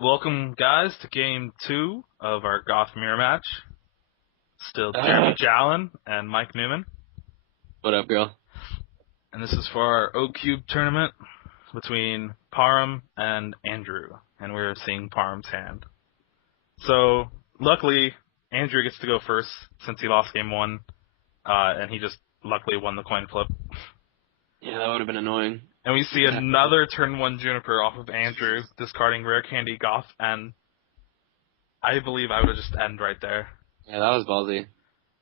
Welcome, guys, to Game 2 of our Goth Mirror match. Still Jeremy Jalen and Mike Newman. What up, girl? And this is for our O-Cube tournament between Parham and Andrew. And we're seeing Parham's hand. So, luckily, Andrew gets to go first since he lost Game 1. And he just luckily won the coin flip. Yeah, that would have been annoying. And we see another turn 1 Juniper off of Andrew, discarding Rare Candy Goth, and I believe I would have just end right there. Yeah, that was ballsy.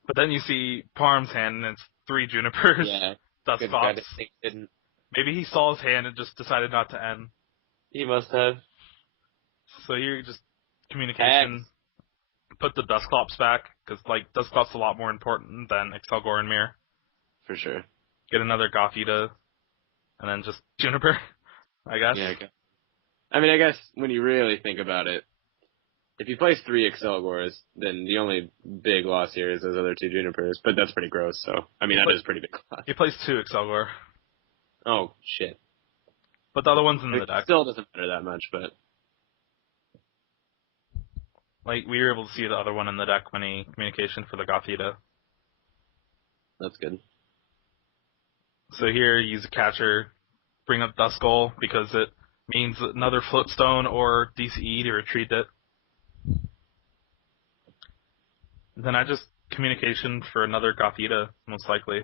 But then you see Parham's hand, and it's 3 Junipers, Yeah, Dust good Clops. guy didn't. Maybe he saw his hand and just decided not to end. He must have. So here, just communication. Put the Dust Clops back, because Dust Clops a lot more important than Excelgor and Mirror. For sure. Get another Gothita, and then just Juniper, I guess. Yeah, I guess when you really think about it, if you place 3 Excelgors, then the only big loss here is those other 2 Junipers. But that's pretty gross, so, that is a pretty big loss. He plays 2 Excelgor. Oh, shit. But the other one's in the deck. Still doesn't matter that much, but... we were able to see the other one in the deck when he communication for the Gothita. That's good. So here, use a catcher, bring up Duskull, because it means another Floatstone or DCE to retreat it. Then I just communication for another Gothita, most likely.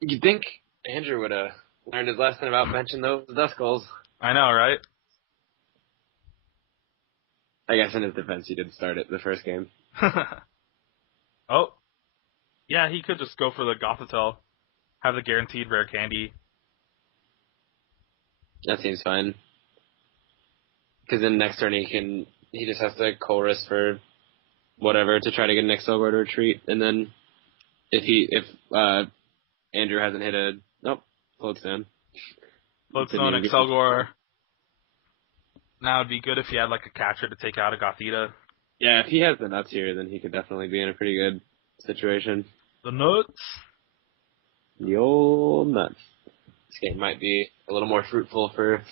You'd think Andrew would have learned his lesson about benching those Duskulls. I know, right? I guess in his defense, he did start it the first game. Oh. Yeah, he could just go for the Gothitelle. Have the guaranteed rare candy. That seems fine. Because then next turn he just has to chorus for whatever to try to get an Excelgor to retreat, and then if Andrew hasn't hit Floatstone. Floatstone, Excelgor. Now it'd be good if he had a catcher to take out a Gothita. Yeah, if he has the nuts here, then he could definitely be in a pretty good situation. The nuts. The old nuts. This game might be a little more fruitful for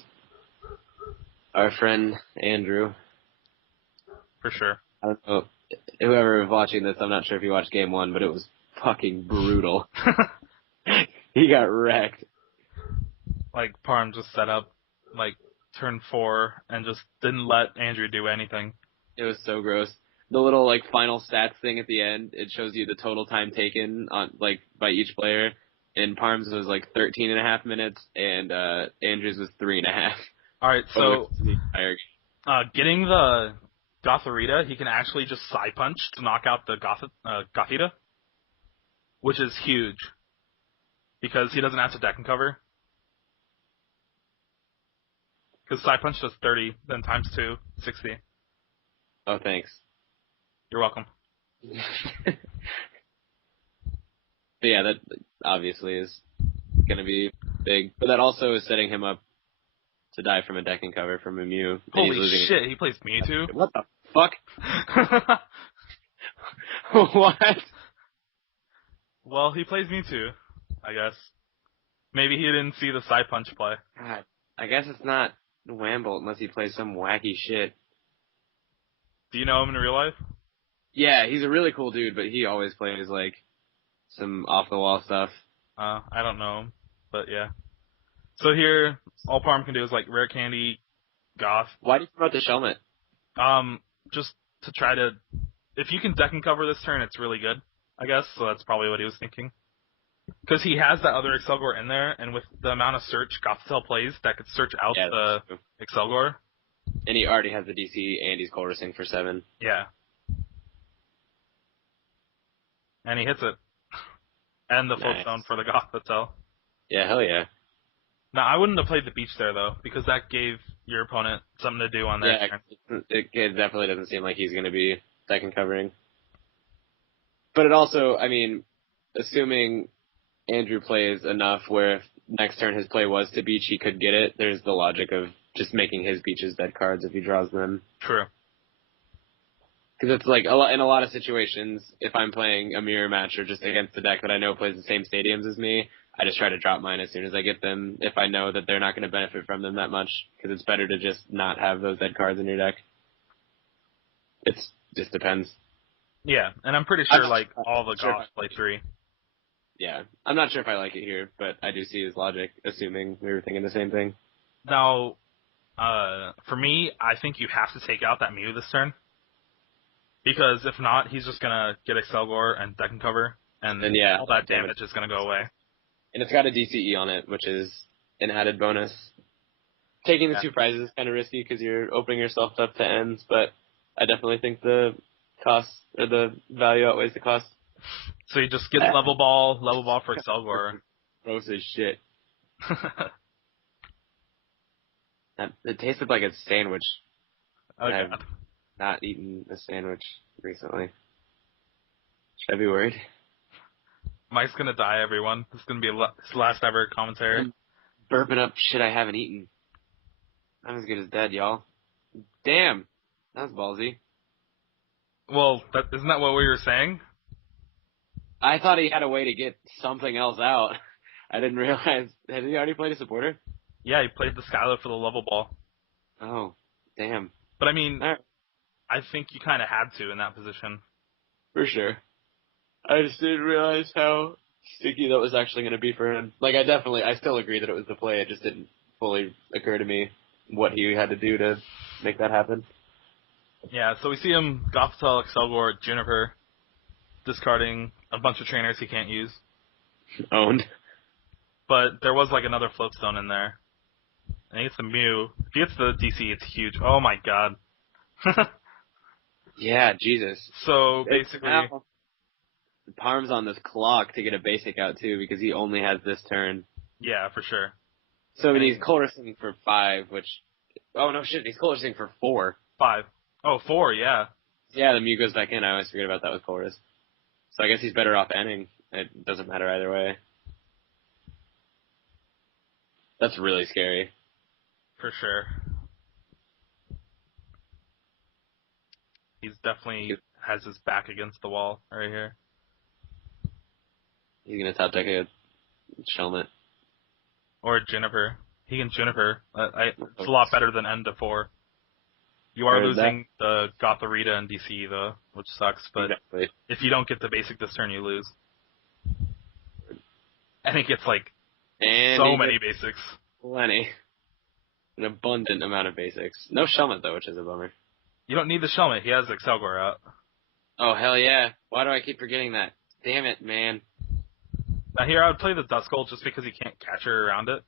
our friend Andrew. For sure. I don't know. Whoever was watching this, I'm not sure if you watched Game 1, but it was fucking brutal. He got wrecked. Parham just set up, turn 4, and just didn't let Andrew do anything. It was so gross. The little, final stats thing at the end, it shows you the total time taken on, by each player. And Parham's was 13.5 minutes, and Andrew's was 3.5. Alright, so getting the Gothorita, he can actually just side punch to knock out the Gothita, which is huge, because he doesn't have to deck and cover. Because side punch does 30, then times 2, 60. Oh, thanks. You're welcome. But yeah, that obviously is going to be big. But that also is setting him up to die from a deck and cover from a Mew. Holy shit, he plays Mewtwo? What the fuck? What? Well, he plays Mewtwo, I guess. Maybe he didn't see the side punch play. God, I guess it's not Wamboldt unless he plays some wacky shit. Do you know him in real life? Yeah, he's a really cool dude, but he always plays, some off-the-wall stuff. I don't know him, but yeah. So here, all Parham can do is, rare candy, Goth. Why did you promote the Shelmet? Just to try to... If you can deck and cover this turn, it's really good, I guess, so that's probably what he was thinking. Because he has that other Excelgor in there, and with the amount of search Gothitelle plays, that could search out the Excelgor. And he already has the DC, and he's chorusing for 7. Yeah. And he hits it. And the Floatstone for the Gothitelle. Yeah, hell yeah. Now, I wouldn't have played the beach there, though, because that gave your opponent something to do on their turn. It definitely doesn't seem like he's going to be second covering. But it also, assuming Andrew plays enough where if next turn his play was to beach, he could get it, there's the logic of just making his beaches dead cards if he draws them. True. Because it's in a lot of situations, if I'm playing a mirror match or just against the deck that I know plays the same stadiums as me, I just try to drop mine as soon as I get them if I know that they're not going to benefit from them that much, because it's better to just not have those dead cards in your deck. It just depends. Yeah, and I'm pretty sure like all the Goths play 3. Yeah, I'm not sure if I like it here, but I do see his logic, assuming we were thinking the same thing. Now, for me, I think you have to take out that Mew this turn. Because if not, he's just going to get Excelgor and deck and cover, and all that damage is going to go away. And it's got a DCE on it, which is an added bonus. Taking the 2 prizes is kind of risky because you're opening yourself up to ends, but I definitely think the cost, or the value outweighs the cost. So he just gets level ball for Excelgor. Gross as shit. It tasted like a sandwich. Oh, I've not eaten a sandwich recently. Should I be worried? Mike's gonna die, everyone. This is gonna be his last ever commentary. I'm burping up shit I haven't eaten. I'm as good as dead, y'all. Damn. That was ballsy. Well, isn't that what we were saying? I thought he had a way to get something else out. I didn't realize. Had he already played a supporter? Yeah, he played the Skylar for the level ball. Oh, damn. But I mean, I think you kind of had to in that position. For sure. I just didn't realize how sticky that was actually going to be for him. Like, I still agree that it was the play. It just didn't fully occur to me what he had to do to make that happen. Yeah, so we see him Gothitelle, Excelgor, Juniper, discarding a bunch of trainers he can't use. Owned. But there was like another Floatstone in there. And he gets the Mew. If he gets the DC, it's huge. Oh my god. Yeah, Jesus. So basically, Parham's on this clock to get a basic out too, because he only has this turn. Yeah, for sure. So he's chorusing for 5, which, oh no shit, he's chorusing for 4. 5. Oh, 4, yeah. Yeah, the Mew goes back in. I always forget about that with chorus. So I guess he's better off ending. It doesn't matter either way. That's really scary. For sure. He's definitely has his back against the wall right here. He's going to top deck a Shelmet. Or Juniper. He can Juniper. It's a lot better than end to 4. You are losing the Gothitelle and DC though, which sucks, but if you don't get the basic this turn, you lose. And he gets like so many basics. Plenty. An abundant amount of basics. No Shelmet though, which is a bummer. You don't need the Shelmet. He has Excelgor out. Oh, hell yeah. Why do I keep forgetting that? Damn it, man. Now here I would play the Duskull just because he can't catcher around it.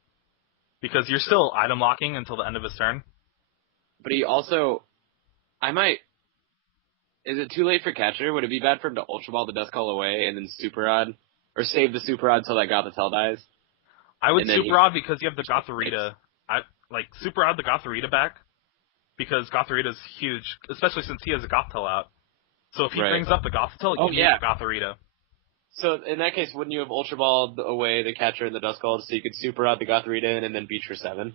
Because you're still item locking until the end of his turn. But he also... Is it too late for catcher? Would it be bad for him to Ultra Ball the Duskull away and then Super Rod? Or save the Super Rod till that Gothitelle dies? I would Super Rod because you have the Gothitelle. Super Rod the Gothitelle back. Because Gothitelle is huge, especially since he has a Gothitelle out. So if he brings up the Gothitelle, you need the Gothitelle. So in that case, wouldn't you have Ultra Balled away the catcher and the Duskull so you could Super Rod the Gothitelle in and then beach for 7?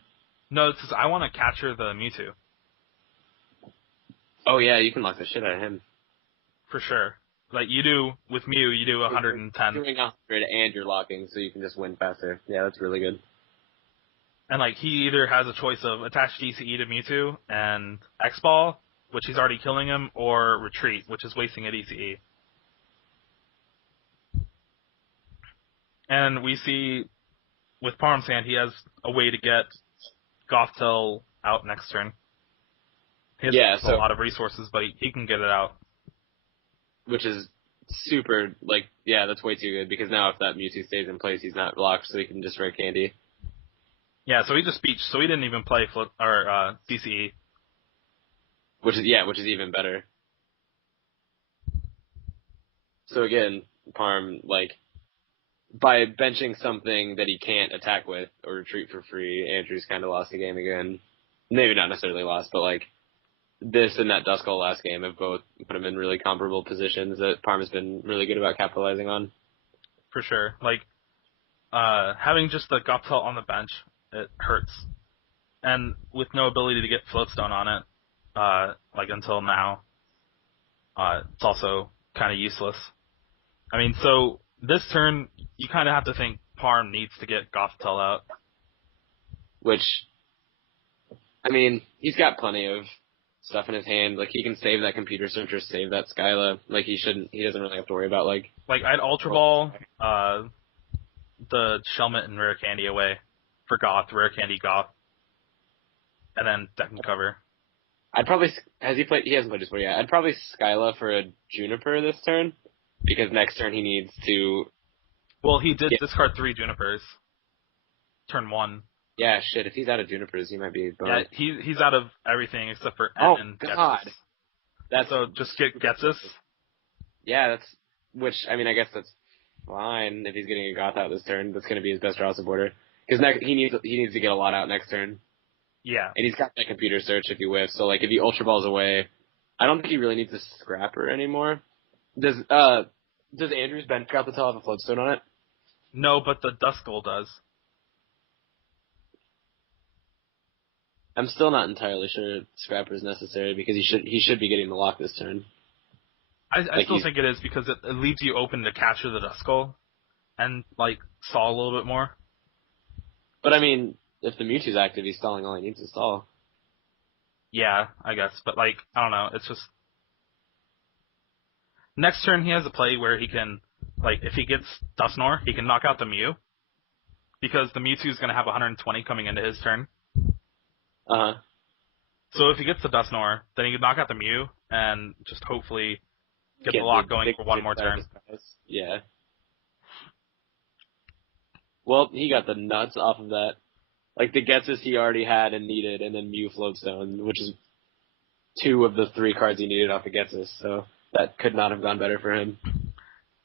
No, it's because I want to catcher the Mewtwo. Oh yeah, you can lock the shit out of him. For sure. Like you do with Mew, you do 110. You're doing 100 and you're locking, so you can just win faster. Yeah, that's really good. And like he either has a choice of attach DCE to Mewtwo and X-Ball, which he's already killing him, or retreat, which is wasting a DCE. And we see with Parham's hand, he has a way to get Gothitelle out next turn. He has a lot of resources, but he can get it out. Which is super, that's way too good, because now if that Mewtwo stays in place, he's not locked, so he can destroy Candy. Yeah, so he just beached, so he didn't even play DCE. Which is even better. So again, Parham, by benching something that he can't attack with or retreat for free, Andrew's kind of lost the game again. Maybe not necessarily lost, but this and that Duskull last game have both put him in really comparable positions that Parham has been really good about capitalizing on. For sure. Having just the Gothitelle on the bench, it hurts. And with no ability to get Floatstone on it, until now, it's also kind of useless. I mean, so this turn, you kind of have to think Parham needs to get Gothitelle out. Which, I mean, he's got plenty of stuff in his hand. Like, he can save that computer search or save that Skyla. Like, he doesn't really have to worry about, like... I'd Ultra Ball, the Shelmet and Rare Candy away for Goth, Rare Candy Goth, and then deck and cover. I'd probably... He hasn't played this before yet. I'd probably Skyla for a Juniper this turn, because next turn he needs to... Well, he did discard 3 Junipers. Turn 1. Yeah, shit, if he's out of Junipers, he might be... Yeah, he's out of everything except for Oh, and God. Getsus. So just get Getsus. Yeah, I mean, I guess that's fine if he's getting a Goth out this turn. That's going to be his best draw supporter. Because he needs to get a lot out next turn. Yeah. And he's got that computer search if he whiffs. So, like, if he Ultra Balls away, I don't think he really needs a Scrapper anymore. Does Andrew's bench Gothitelle have a Floatstone on it? No, but the Duskull does. I'm still not entirely sure Scrapper is necessary because he should be getting the lock this turn. I still think it is because it leaves you open to capture the Duskull and, like, stall a little bit more. But, I mean, if the Mewtwo's active, he's stalling all he needs to stall. Yeah, I guess. But, like, I don't know. It's just... Next turn, he has a play where he can, like, if he gets Dusknoir, he can knock out the Mew. Because the Mewtwo's going to have 120 coming into his turn. Uh-huh. So if he gets the Dusknoir, then he can knock out the Mew and just hopefully get the lock going for one more turn. Yeah. Well, he got the nuts off of that. Like, the Getsus he already had and needed, and then Mew Floatstone, which is 2 of the 3 cards he needed off of Getsus, so that could not have gone better for him.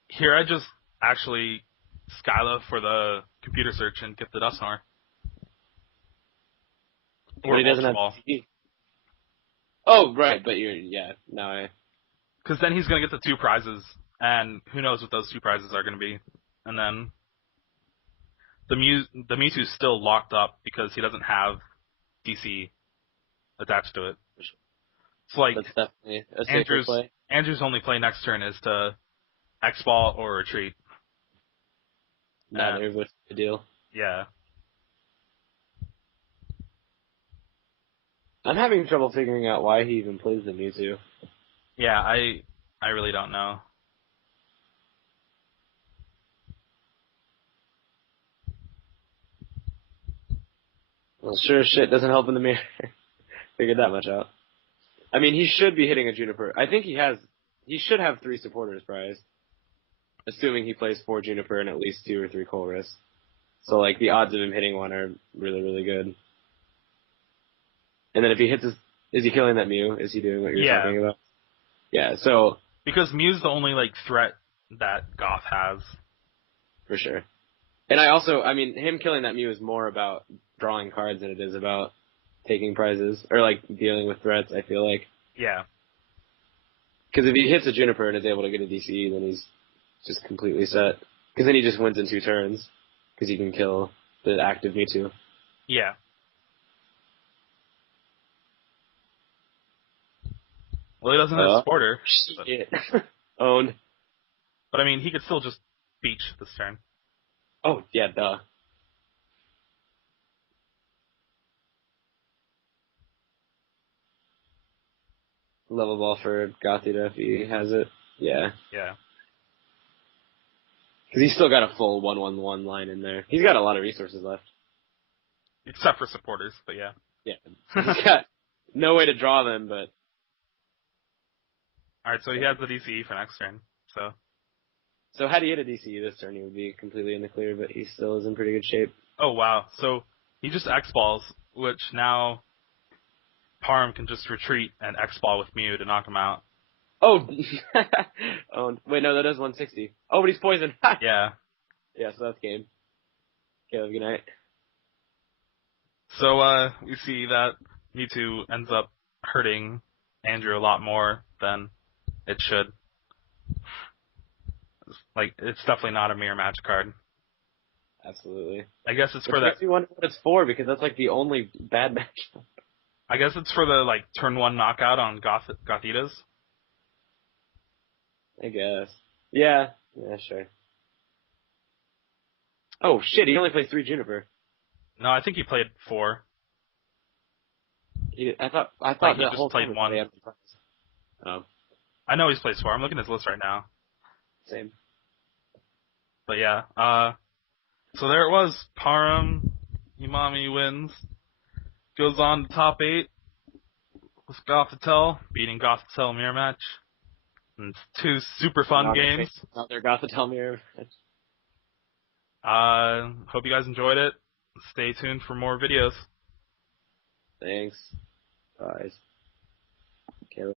Here I just actually Skyla for the computer search and get the Dusknoir. But he doesn't have... Oh, right, but Because then he's going to get the 2 prizes, and who knows what those 2 prizes are going to be. And then the Mewtwo's still locked up because he doesn't have DC attached to it. So, like, that's definitely a safer play. Andrew's only play next turn is to X-Ball or Retreat. Neither of which is the deal. Yeah. I'm having trouble figuring out why he even plays the Mewtwo. Yeah, I really don't know. Well, sure as shit doesn't help in the mirror. Figured that much out. I mean, he should be hitting a Juniper. I think he should have 3 supporters prized. Assuming he plays 4 Juniper and at least 2 or 3 Colress. So, like, the odds of him hitting one are really, really good. And then if he hits is he killing that Mew? Is he doing what you're talking about? Yeah, so... Because Mew's the only, like, threat that Goth has. For sure. And I mean, him killing that Mew is more about drawing cards than it is about taking prizes. Or, like, dealing with threats, I feel like. Yeah. Because if he hits a Juniper and is able to get a DC, then he's just completely set. Because then he just wins in 2 turns. Because he can kill the active Mewtwo. Yeah. Well, he doesn't have a supporter. Shit. Owned. But, I mean, he could still just beach this turn. Oh, yeah, duh. Level ball for Gothitelle if he has it. Yeah. Yeah. Because he's still got a full 1/1/1 line in there. He's got a lot of resources left. Except for supporters, but yeah. Yeah. He's got no way to draw them, but... Alright, so he has the DCE for next turn, so... So had he hit a DCE this turn, he would be completely in the clear, but he still is in pretty good shape. Oh, wow. So he just X-Balls, which now Parham can just retreat and X-Ball with Mew to knock him out. Oh! Oh, wait, no, that does 160. Oh, but he's poisoned. Yeah. Yeah, so that's game. Okay, good night. So, we see that Mewtwo ends up hurting Andrew a lot more than it should. Like, it's definitely not a mirror match card. Absolutely. I guess it's for that. Makes me wonder what it's for, because that's like the only bad match. I guess it's for the, like, turn 1 knockout on Gothita's. I guess. Yeah. Yeah, sure. Oh shit, he only plays 3 Juniper. No, I think he played 4. I thought Like, he the just whole played time 1. he had Oh, I know he's played 4. I'm looking at his list right now. same. But yeah, so there it was. Parham, Emami wins. Goes on to top 8 with Gothitelle, beating Gothitelle mirror match. And 2 super fun games. Another Gothitelle mirror. Hope you guys enjoyed it. Stay tuned for more videos. Thanks. Bye. Okay.